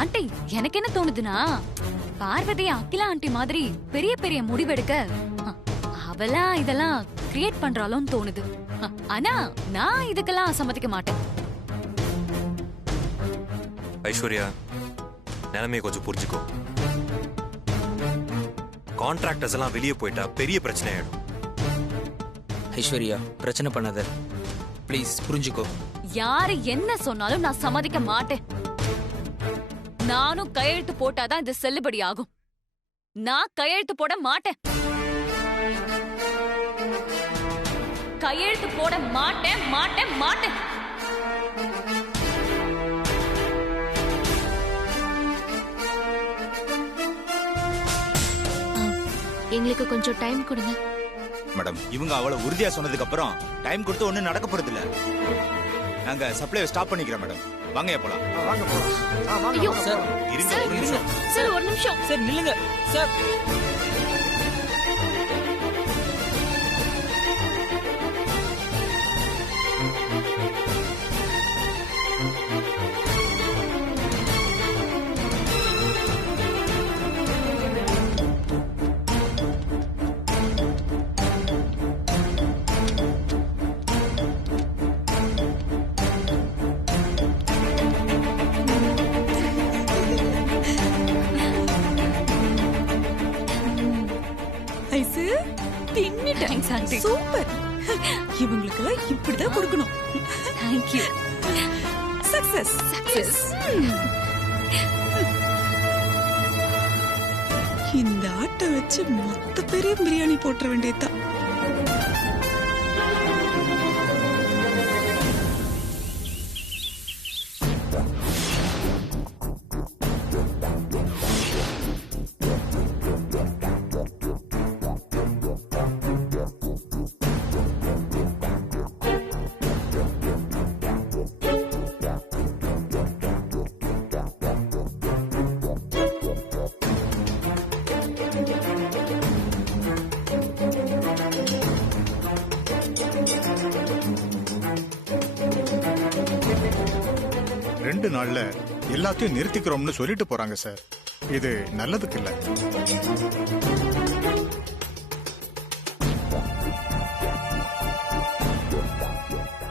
Aunty, எனக்கு என்ன தோணுதுன்னா, பார்வதி அகிலா ஆண்டி மாதிரி பெரிய பெரிய முடிவெடுக்க அவளா இதெல்லாம் கிரியேட் பண்றாளோன்னு தோணுது. ஆனா நான் இதுக்கெல்லாம் சம்மதிக்க மாட்டேன். ஐஸ்வர்யா, நிலைமையை கொஞ்சம் புரிஞ்சுக்கோ. கான்ட்ராக்டர்ஸ் எல்லாம் வெளியே போயிட்டா பெரிய பிரச்சனை ஆயிடும். ஐஸ்வர்யா, பிரச்சனை பண்ணாத, ப்ளீஸ் புரிஞ்சுக்கோ. யாரு என்ன சொன்னாலும் நான் சம்மதிக்க மாட்டேன். நானும் கையெழுத்து போட்டாதான் இது செல்லுபடி ஆகும். நான் கையெழுத்து போட மாட்டேன். கையெழுத்து போட மாட்டேன் மாட்டேன் மாட்டேன். எங்களுக்கு கொஞ்சம் டைம் கொடுங்க. மேடம், இவங்க அவ்வளவு உறுதியா சொன்னதுக்கு அப்புறம் டைம் கொடுத்து ஒண்ணும் நடக்க போறது இல்ல. நாங்க சப்ளையை ஸ்டாப் பண்ணிக்கிறோம் மேடம். வாங்க போலாம். ஐயோ சார், இருங்க ஒரு நிமிஷம். சார், ஒரு நிமிஷம் சார், நில்லுங்க சார். சூப்பர். இவங்களுக்கெல்லாம் இப்படிதான் கொடுக்கணும். தேங்க்யூ. Success success. இந்த ஆட்டை வச்சு மொத்த பெரிய பிரியாணி போட்டுற வேண்டியதுதான். ரெண்டு நாள்ல எல்லாத்தையும் நிறுத்திக்கிறோம்னு சொல்லிட்டு போறாங்க சார். இது நல்லதுக்கு இல்ல.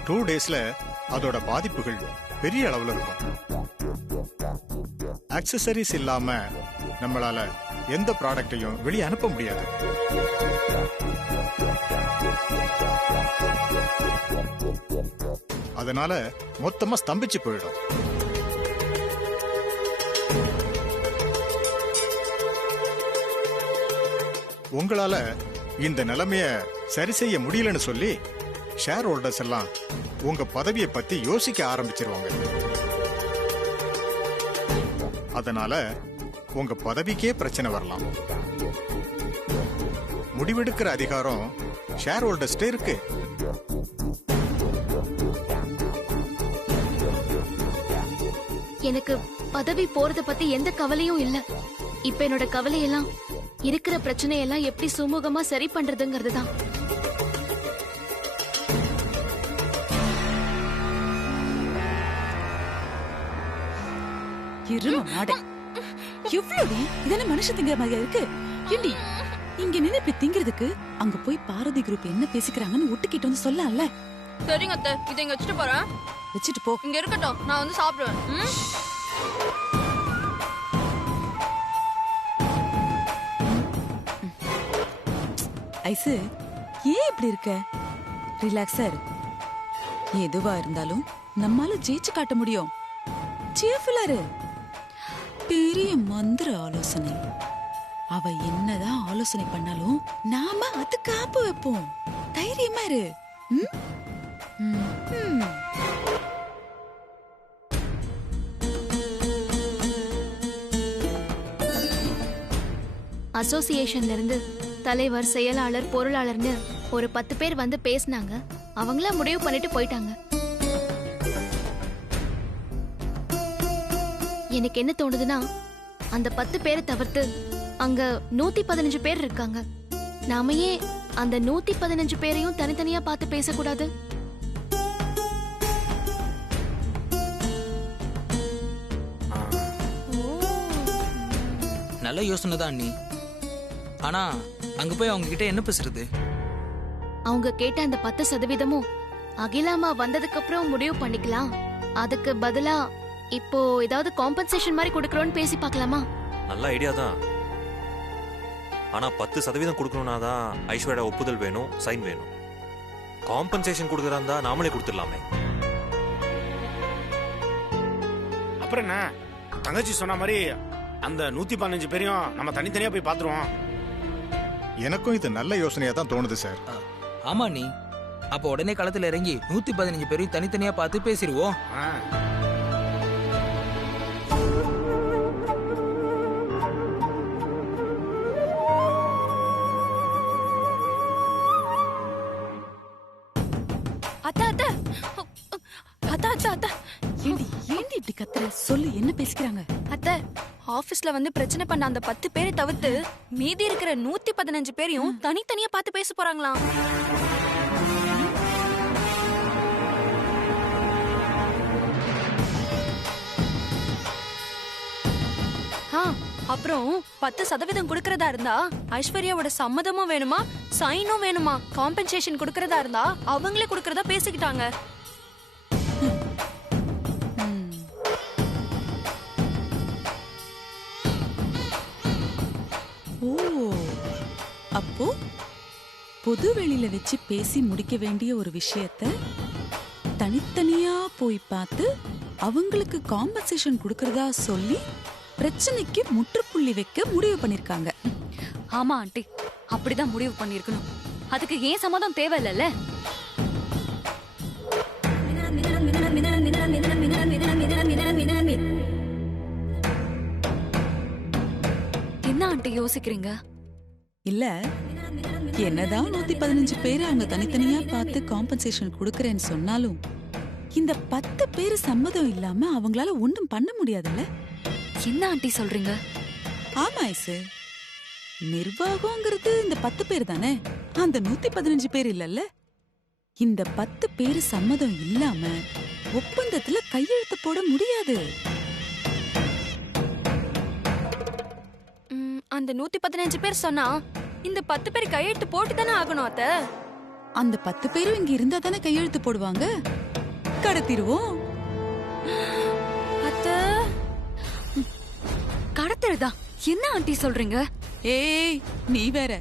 டூ டேஸ்ல அதோட பாதிப்புகள் பெரிய அளவுல இருக்கும். ஆக்சசரிஸ் இல்லாம நம்மளால எந்த ப்ராடக்டையும் வெளியே அனுப்ப முடியாது. அதனால மொத்தமா ஸ்தம்பிச்சு போயிடும். உங்களால இந்த நிலைமைய சரி செய்ய முடியலன்னு சொல்லி ஷேர் ஹோல்டர்ஸ் எல்லாம் உங்க பதவியை பத்தி யோசிக்க ஆரம்பிச்சிருவாங்க. அதனால உங்க பதவிக்கே பிரச்சனை வரலாம். முடிவெடுக்கிற அதிகாரம் ஷேர் ஹோல்டர்ஸ்ட இருக்கு. எனக்கு பதவி போறத பத்தி எந்த கவலையும் இல்ல. இப்ப என்னோட கவலையெல்லாம் இருக்கிற பிரச்சனையெல்லாம் எப்படி சுமூகமா சரி பண்றதுங்கிறது தான். எவ்வளவு இதென்ன மனுஷ திங்கிற மாதிரியா இருக்கு? ஏண்டி இங்க நின்னு இப்படி திங்கிறதுக்கு அங்க போய் பாரதி குரூப் என்ன பேசிக்கிறாங்கன்னு ஒட்டுக்கிட்டு வந்து சொல்லல. சரிங்க அத்தை, இதை இங்க வச்சுட்டு போறேன். வச்சுட்டு போ. இங்க இருக்கட்டும், நான் வந்து சாப்பிடுவேன். ஐசு, ஏன் இப்படி இருக்க? ரிலாக்ஸா இரு. எதுவா இருந்தாலும் நம்மால ஜெயிச்சு காட்ட முடியும். சியர்ஃபுல்லா இரு. பெரிய மந்திர ஆலோசனை. அவ என்னதான் ஆலோசனை பண்ணாலும் நாம அது காப்பு வைப்போம். தைரியமா இரு. அசோசியேஷன்ல இருந்து தலைவர், செயலாளர், பொருளாளர்னு ஒரு 10 பேர் வந்து பேசினாங்க. அவங்கள முடிவு பண்ணிட்டு போயிட்டாங்க. எனக்கு என்ன தோணுதுன்னா, அந்த 10 பேரை தவிர்த்து அங்க 115 பேர் இருக்காங்க. நாம ஏன் அந்த 115 பேரையும் தனித்தனியா பார்த்து பேசக்கூடாது? நல்ல யோசனை தான் அண்ணி. ஆனா அங்க போய் அவங்க கிட்ட என்ன பேசுறது? அவங்க கேட்ட அந்த 10% அகிலாமா வந்ததுக்கு அப்புறம் முடிவு பண்ணிக்கலாம். அதுக்கு பதிலா இப்போ ஏதாவது காம்பன்சேஷன் மாதிரி கொடுக்கறோம்னு பேசி பார்க்கலாமா? நல்ல ஐடியா தான். ஆனா 10% கொடுக்கணும்னா தான் ஐஸ்வர்யா ஒப்புதல் வேணும், சைன் வேணும். காம்பன்சேஷன் கொடுக்கறதா இருந்தா நாமளே கொடுத்துடலாமே. அப்புறம் என்ன, தங்கச்சி சொன்ன மாதிரி அந்த 115 பேரையும் நம்ம தனித்தனியா போய் பாத்துருவோம். எனக்கும் இது நல்ல யோசனையா தான் தோணுது சார். ஆமா அண்ணி, அப்ப உடனே களத்துல இறங்கி 115 பேரையும் தனித்தனியா பார்த்து பேசிடுவோம். அத்தா அத்தா அத்தா அத்தா அத்தா ஏண்டி ஏண்டி இப்படி கத்துற? சொல்லு, என்ன பேசிக்கிறாங்க? அத்தை, ஆபீஸ்ல வந்து பிரச்சனை பண்ண அந்த 10 பேரை தவிர்த்து மீதி இருக்கிற 115 பேரையும் தனித்தனியா பார்த்து பேச போறாங்களாம். அப்புறம் 10% கொடுக்கறதா இருந்தா ஐஸ்வர்யாவோட சம்மதமும் வேணுமா, சைனும் வேணுமா. காம்பன்சேஷன் கொடுக்கறதா இருந்தா அவங்களே கொடுக்கறதா பேசிக்கிட்டாங்க. ஓ, அப்போ பொது வெளியில வச்சு பேசி முடிக்க வேண்டிய ஒரு விஷயத்த தனித்தனியா போய் பார்த்து அவங்களுக்கு காம்பன்சேஷன் கொடுக்கறதா சொல்லி பிரச்சனைக்கு முற்றுப்புள்ளி வைக்க முடிவு பண்ணிருக்காங்க. ஆமா ஆண்டி, அப்படிதான் முடிவு பண்ணிருக்கணும். அதுக்கு ஏன் சம்மதம் தேவையில்ல. என்ன ஆண்டி யோசிக்கிறீங்க? இல்ல, என்னதான் 115 பேரு அவங்க தனித்தனியா பார்த்து காம்பன்சேஷன் கொடுக்கறேன்னு சொன்னாலும் இந்த 10 பேரு சம்மதம் இல்லாம அவங்களால ஒண்ணும் பண்ண முடியாதுல்ல. என்ன ஆண்டி சொல்றீங்க? ஆமா ஐசு, நிர்வாகம்ங்கிறது இந்த 10 பேர் தானே, அந்த 115 பேர் இல்லல்ல. இந்த 10 பேரு சம்மதம் இல்லாம ஒப்பந்தத்துல கையெழுத்து போட முடியாது. அந்த 115 பேர் சொன்னா இந்த 10 பேர் கையெழுத்து போட்டு தானே ஆகணும் அத்தை. அந்த 10 பேரும் இங்க இருந்தா தானே கையெழுத்து போடுவாங்க. கடத்திடுவோம். அத்தை, கடத்துறதா? என்ன ஆண்டி சொல்றீங்க? ஏய், நீ வேற.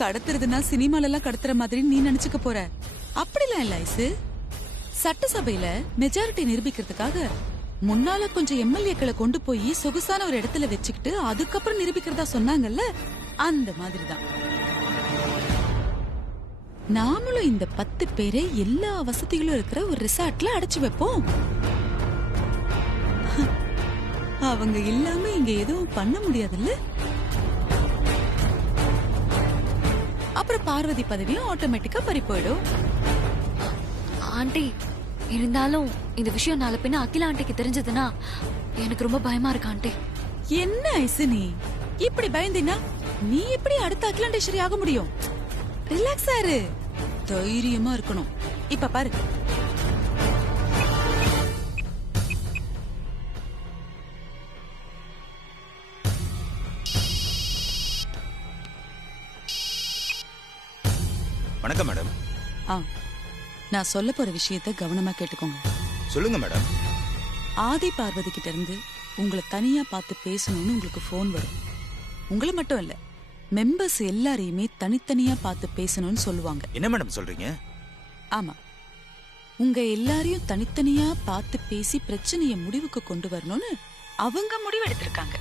கடத்துறதுன்னா சினிமால எல்லாம் கடத்துற மாதிரி நீ நினைச்சுக்க போற. அப்படிலாம் இல்ல ஐசு. சட்டசபையில மெஜாரிட்டி நிரூபிக்கிறதுக்காக முன்னால கொஞ்சம் எம்எல்ஏக்களை கொண்டு போய் சொகுசான ஒரு இடத்துல வச்சுக்கிட்டு அதுக்கப்புறம் நிரூபிக்கிறதா சொன்னாங்கல்ல, அந்த மாதிரிதான். நாமளும் இந்த 10 பேரை எல்லா வசதிகளும் இருக்கிற ஒரு ரிசார்ட்ல அடைச்சு வைப்போம். அவங்க இல்லாம இங்க எதுவும் பண்ண முடியாதுல்ல. அப்புறம் பார்வதி பதவியும் ஆட்டோமேட்டிக்கா பறி போயிடும். ஆண்டி, இருந்தாலும் இந்த விஷயம் நாளை பின்ன அகிலா ஆண்டிக்கு தெரிஞ்சதுன்னா எனக்கு ரொம்ப பயமா இருக்கு ஆண்டி. என்ன ஐசு நீ இப்படி பயந்தினா நீ எப்படி அடுத்த அகிலாண்டேஸ்வரி ஆக முடியும்? ரிலாக்ஸா இரு, தைரியமா இருக்கணும். இப்ப பாரு, வணக்கம் மேடம். நான் சொல்ல போற விஷயத்த கவனமா கேட்டுக்கோங்க. சொல்லுங்க மேடம். ஆதி பார்வதி கிட்ட இருந்து உங்களை தனியா பார்த்து பேசணும்னு உங்களுக்கு போன் வரும். உங்களை மட்டும் இல்ல, மெம்பர்ஸ் எல்லாரையுமே தனித்தனியா பார்த்து பேசணும்னு சொல்லுவாங்க. என்ன மேடம் சொல்றீங்க? ஆமா, உங்க எல்லாரையும் தனித்தனியா பார்த்து பேசி பிரச்சனைய முடிவுக்கு கொண்டு வரணும்னு அவங்க முடிவு எடுத்திருக்காங்க.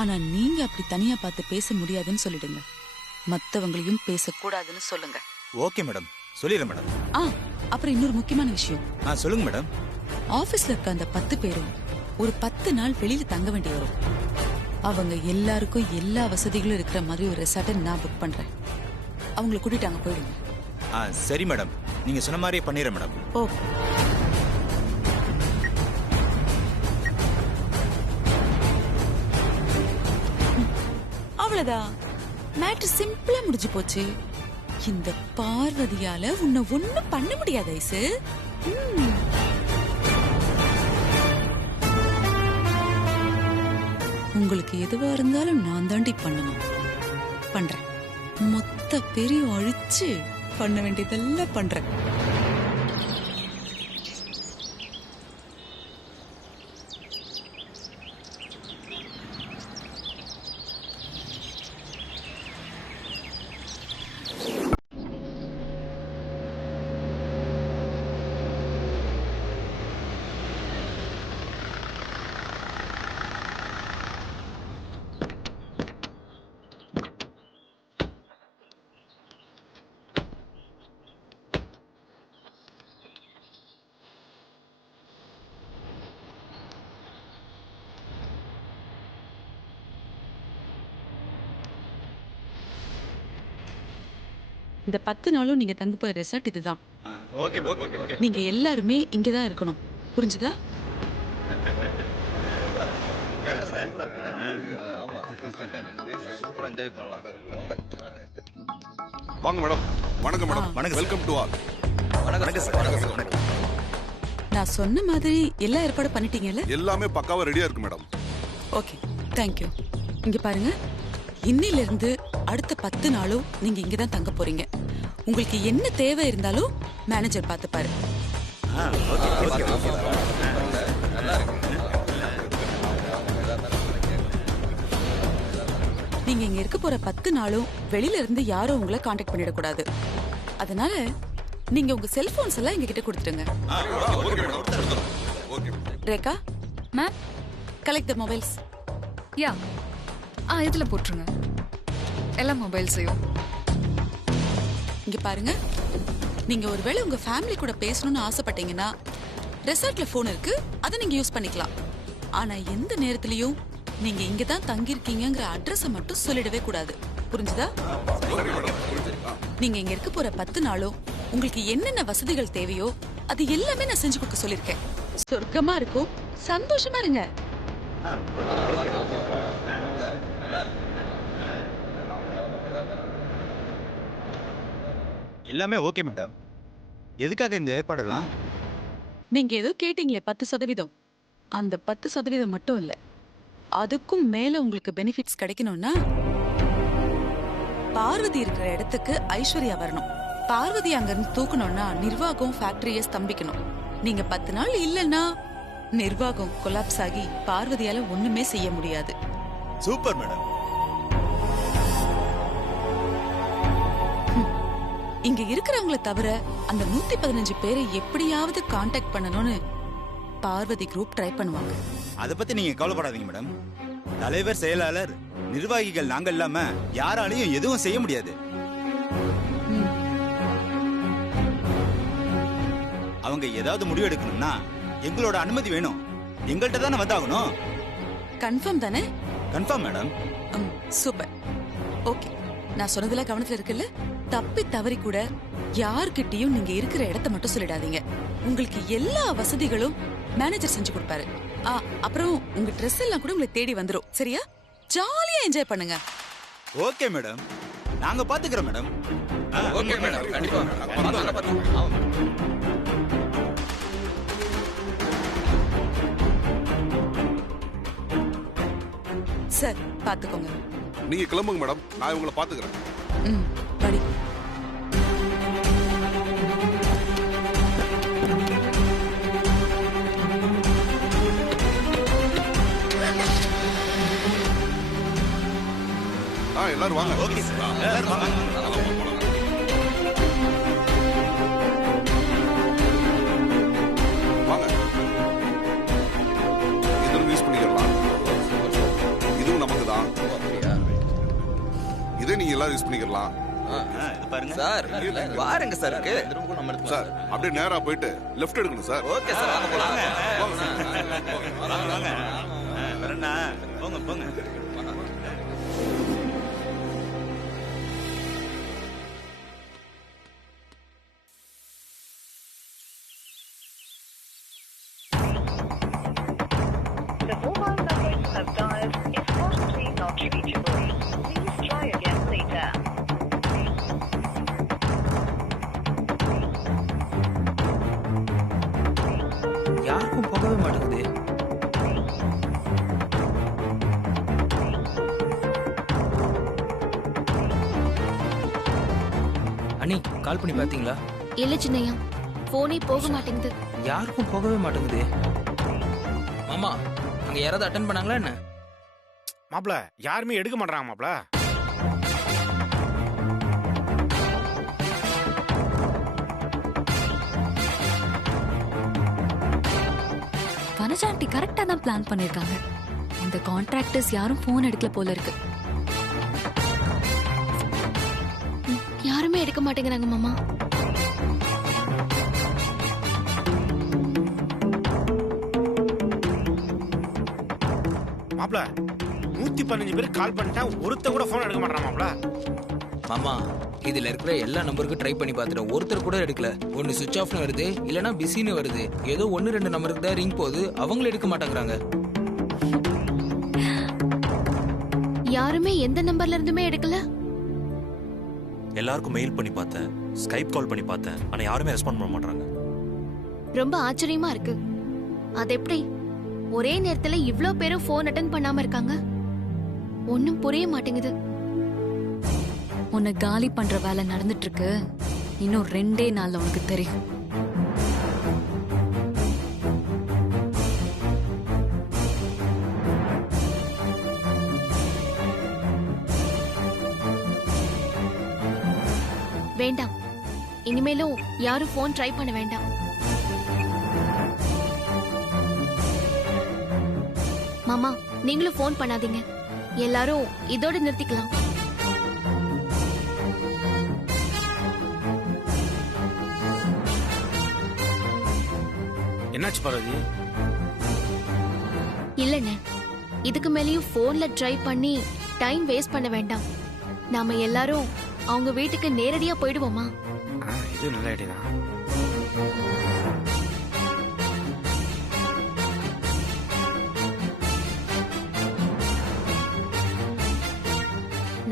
ஆனா நீங்க அப்படி தனியா பார்த்து பேச முடியாதுன்னு சொல்லிடுங்க. மத்தவங்களையும் பேசக்கூடாதுன்னு சொல்லுங்க. ஓகே மேடம், சொல்லிடுறேன் மேடம். அப்புறம் இன்னொரு முக்கியமான விஷயம். சொல்லுங்க மேடம். ஆபீஸ்ல இருக்க அந்த 10 பேரும் ஒரு 10 நாள் வெளியில தங்க வேண்டி வரும். அவங்க எல்லாருக்கும் எல்லா வசதிகளும் இருக்கிற மாதிரி ஒரு ரெசார்ட்டை நான் புக் பண்றேன். அவங்களை கூட்டிட்டு அங்க போயிடுங்க. சரி மேடம், நீங்க சொன்ன மாதிரியே பண்ணிடுறேன் மேடம். ஓ, அவ்வளவுதான். மேட்ரு சிம்பிளா முடிஞ்சு போச்சு. இந்த பார்வதியால உன்னை ஒண்ணும் பண்ண முடியாது ஐசு. உங்களுக்கு எதுவா இருந்தாலும் நான் தாண்டி பண்ணணும். பண்றேன். மொத்த பெரிய அழிச்சு பண்ண வேண்டியதெல்லாம் பண்றேன். இந்த 10 நாளும் நீங்க தங்க போற ரெசார்ட் இதுதான். நீங்க எல்லாருமே இங்கதான் இருக்கணும். புரிஞ்சுதா? வாங்க மேடம். வணக்கம் மேடம். வணக்கம். Welcome to all. வணக்கம் சார். நான் சொன்ன மாதிரி எல்லா ஏற்பாடு பண்ணிட்டீங்கல்ல? எல்லாமே பக்காவா ரெடியா இருக்கு மேடம். Okay, thank you. இங்க பாருங்க, இன்னில இருந்து அடுத்த 10 நாளும் நீங்க இங்கதான் தங்க போறீங்க. உங்களுக்கு என்ன தேவை இருந்தாலும் மேனேஜர் பார்த்துப்பாரு. நீங்க இங்க இருக்க போற 10 நாளும் வெளியில இருந்து யாரும் உங்களை காண்டாக்ட் பண்ணிடக்கூடாது. அதனால நீங்க உங்க செல்போன்ஸ் எல்லாம் எங்க கிட்ட கொடுத்துடுங்க. Rekha ma'am, collect the mobiles. Yeah, இதுல போட்டுருங்க எல்லா மொபைல்ஸையும். இங்க பாருங்க, நீங்க ஒருவேளை உங்க ஃபேமிலி கூட பேசணும்னு ஆசைப்பட்டீங்கன்னா ரெசார்ட்ல போன் இருக்கு, அதை நீங்க யூஸ் பண்ணிக்கலாம். ஆனா எந்த நேரத்திலயும் நீங்க இங்க தான் தங்கி இருக்கீங்கங்கிற அட்ரஸ மட்டும் சொல்லிடவே கூடாது. புரிஞ்சுதா? நீங்க இங்க இருக்க போற 10 நாளும் உங்களுக்கு என்னென்ன வசதிகள் தேவையோ அது எல்லாமே நான் செஞ்சு கொடுக்க சொல்லிருக்கேன். சொர்க்கமா இருக்கும், சந்தோஷமா இருங்க. எல்லாமே ஓகே மேடம். எதுக்காக இந்த ஏற்பாடெல்லாம்? நீங்க ஏதோ கேட்டீங்களே 10%. அந்த 10% மட்டும் இல்ல, அதுக்கும் மேல உங்களுக்கு பெனிஃபிட்ஸ் கிடைக்கணும்னா பார்வதி இருக்கிற இடத்துக்கு ஐஸ்வர்யா வரணும். பார்வதி அங்க இருந்து தூக்கணும்னா நிர்வாகம் ஃபேக்டரிய ஸ்தம்பிக்கணும். நீங்க 10 நாள் இல்லன்னா நிர்வாகம் கொலாப்ஸ் ஆகி பார்வதியால ஒண்ணுமே செய்ய முடியாது. Super madam. இங்க இருக்கிறவங்கள தவிர அந்த 115 பேரை எப்படியாவது காண்டாக்ட் பண்ணணும்னு பார்வதி குரூப் ட்ரை பண்ணுவாங்க. அத பத்தி நீங்க கவலைப்படாதீங்க மேடம். தலைவர், செயலாளர், நிர்வாகிகள் நாங்க இல்லாம யாராலையும் எதுவும் செய்ய முடியாது. அவங்க ஏதாவது முடிவு எடுக்கணும்னா எங்களோட அனுமதி வேணும். எங்கள்கிட்ட தானே வந்தாகணும். கன்ஃபார்ம் தானே? Confirm madam. சூப்பர். ஓகே, நான் சொன்னதுல கவனத்துல இருக்குல்ல? தப்பி தவறி கூட யார்கிட்டயும் நீங்க இருக்கிற இடத்த மட்டும் சொல்லிடாதீங்க. உங்களுக்கு எல்லா வசதிகளும் மேனேஜர் செஞ்சு கொடுப்பாரு. அப்புறம் உங்க ட்ரெஸ் எல்லாம் கூட உங்களை தேடி வந்துரும். சரியா? ஜாலியா என்ஜாய் பண்ணுங்க. ஓகே மேடம், நாங்க பாத்துக்கிறோம் மேடம். ஓகே மேடம், கண்டிப்பா. சார் பாத்துக்கோங்க. நீங்க கிளம்புங்க மேடம், நான் இவங்களை பாத்துக்கிறேன். படி. எல்லாரும் வாங்க. ஓகே சார், எல்லாரும் வாங்க. வாங்க. இதுவும் யூஸ் பண்ணிக்கலாம். இதுவும் நமக்கு தான். இதை நீங்க எல்லாரும் யூஸ் பண்ணிக்கலாம். இது பாருங்க சார், வாருங்க சார். சார், அப்படியே நேரா போயிட்டு லெஃப்ட் எடுக்கணும் சார். ஓகே சார், வாங்க போலாம். வாங்க. வரேண்ணா, போங்க போங்க. The mobile number you have dialed is currently not reachable. Please try again later. யாருக்கும் போகவே மாட்டேங்குது. அண்ணி கால் பண்ணி பாத்தீங்களா? இல்ல சின்னையா, போனே போக மாட்டேங்குது. யாருக்கும் போகவே மாட்டேங்குது. மாமா அங்க யாராவது அட்டென்ட் பண்ணாங்களா என்ன? மாப்ள யாருமே எடுக்க மாட்டாங்க மாப்ள. வனஜா ஆண்டி கரெக்டா தான் பிளான் பண்ணிருக்காங்க. இந்த கான்ட்ராக்டர்ஸ் யாரும் போன் எடுக்கல போல இருக்கு. யாருமே எடுக்க மாட்டேங்கிறாங்க மாமா. மாப்ள 115 பேர் கால் பண்ணிட்டா ஒருத்த கூட போன் எடுக்க மாட்டான் மாப்ள. மாமா இதுல இருக்கிற எல்லா நம்பருக்கும் ட்ரை பண்ணி பார்த்துட்டேன், ஒருத்தர் கூட எடுக்கல. ஒன்னு சுவிட்ச் ஆஃப்னு வருது, இல்லனா பிஸின்னு வருது. ஏதோ 1-2 நம்பருக்கு தான் ரிங் போகுது, அவங்களும் எடுக்க மாட்டேங்கிறாங்க. யாருமே எந்த நம்பர்ல இருந்துமே எடுக்கல. எல்லாருக்கும் மெயில் பண்ணி பார்த்தேன், ஸ்கைப் கால் பண்ணி பார்த்தேன், ஆனா யாருமே ரெஸ்பாண்ட் பண்ண மாட்டாங்க. ரொம்ப ஆச்சரியமா இருக்கு. அது எப்படி ஒரே நேரத்துல இவ்ளோ பேரும் போன் அட்டென்ட் பண்ணாம இருக்காங்க? ஒண்ணும் புரிய மாட்டேங்குது. உன்னை காலி பண்ற வேலை நடந்துட்டு இருக்கு. இன்னும் 2 நாள்ல உனக்கு தெரியும். வேண்டாம், இனிமேலும் யாரும் போன் ட்ரை பண்ண வேண்டாம். மாமா நீங்களும் போன் பண்ணாதீங்க. எல்லாரும் இதோட நிறுத்திக்கலாம். என்னாச்சு பார்வதி? இல்லண்ணே, இதுக்கு மேலேயும் போன்ல ட்ரை பண்ணி டைம் வேஸ்ட் பண்ண வேண்டாம். நாம எல்லாரும் அவங்க வீட்டுக்கு நேரடியா போயிடுவோமா? இது நல்ல ஐடியா தான்.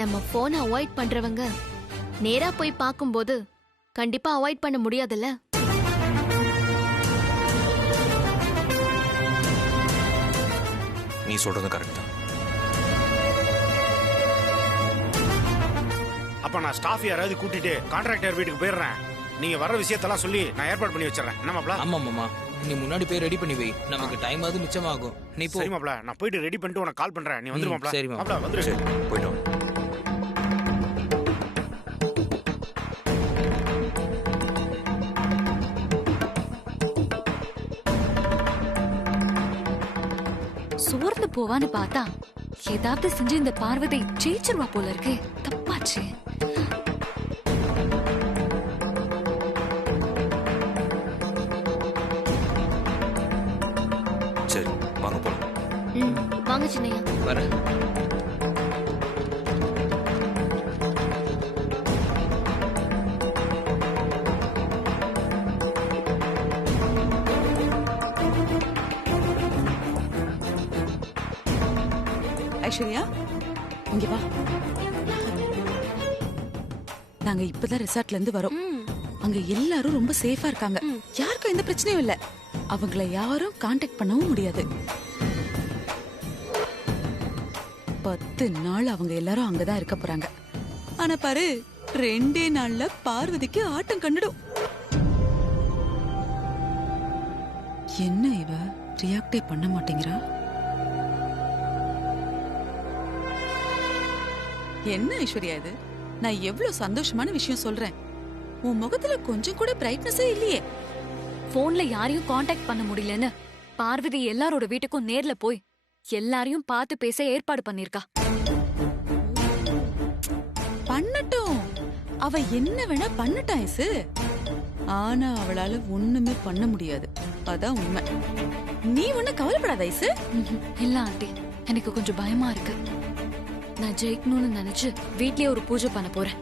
நம்ம போனை அவாய்ட் பண்றவங்க நேரா போய் பார்க்கும்போது கண்டிப்பா அவாய்ட் பண்ண முடியாதுல்ல. நீ சொல்றது கரெக்ட் தான். அப்ப நான் ஸ்டாஃப் யாராவது கூட்டிட்டு கான்ட்ராக்டர் வீட்டுக்கு போயிடுறேன். நீங்க வர்ற விஷயத்தெல்லாம் சொல்லி நான் ஏற்பாடு பண்ணி வச்சிடறேன். என்ன மாப்ள? ஆமா மாமா, நீ முன்னாடி போய் ரெடி பண்ணி வை, நமக்கு டைம் ஆகுது மிச்சமாகும். நீ போ. சரி மாப்ள, நான் போயிட்டு ரெடி பண்ணிட்டு உனக்கு கால் பண்றேன். நீ வந்துரு மாப்ள. சரி மாப்ள வந்துரு. சரி போயிட்டு வா. சோர்ந்து போவான்னு பார்த்தா ஏதாவது செஞ்சு இந்த பார்வதி ஜெயிச்சிருவா போல இருக்கு. தப்பாச்சு. சரி வாங்க போலாம். வாங்க சின்னையா. வர ஐஸ்வர்யா இங்க வா. நாங்க இப்பதான் ரிசார்ட்ல இருந்து வரோம். அங்க எல்லாரும் ரொம்ப சேஃபா இருக்காங்க. யாருக்கும் எந்த பிரச்சனையும் இல்ல. அவங்கள யாரும் கான்டாக்ட் பண்ணவும் முடியாது. 10 நாள் அவங்க எல்லாரும் அங்கதான் இருக்க போறாங்க. ஆனா பாரு, 2 நாள்ல பார்வதிக்கு ஆட்டம் கண்டுடும். என்ன இவ ரியாக்டே பண்ண மாட்டேங்கிறா? என்ன ஐஸ்வர்யா இது? நான் எவ்வளவு சந்தோஷமான விஷயம் சொல்றேன். உன் முகத்துல கொஞ்சம் கூட பிரைட்னஸே இல்லையே. போன்ல யாரையும் காண்டாக்ட் பண்ண முடியலன்னு பார்வதி எல்லாரோட வீட்டுக்கும் நேர்ல போய் எல்லாரையும் பார்த்து பேச ஏற்பாடு பண்ணிருக்கா. பண்ணட்டும், அவ என்ன வேணா பண்ணட்டும் ஐசு. ஆனா அவளால ஒண்ணுமே பண்ண முடியாது. அதான் உண்மை. நீ ஒண்ணு கவலைப்படாத ஐசு. இல்ல ஆண்டி, எனக்கு கொஞ்சம் பயமா இருக்கு. நான் ஜெயிக்கணும்னு நினைச்சு வீட்லயே ஒரு பூஜை பண்ண போறேன்.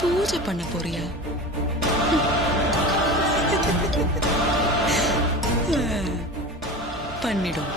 பூஜை பண்ண போறியா? பண்ணிடும்.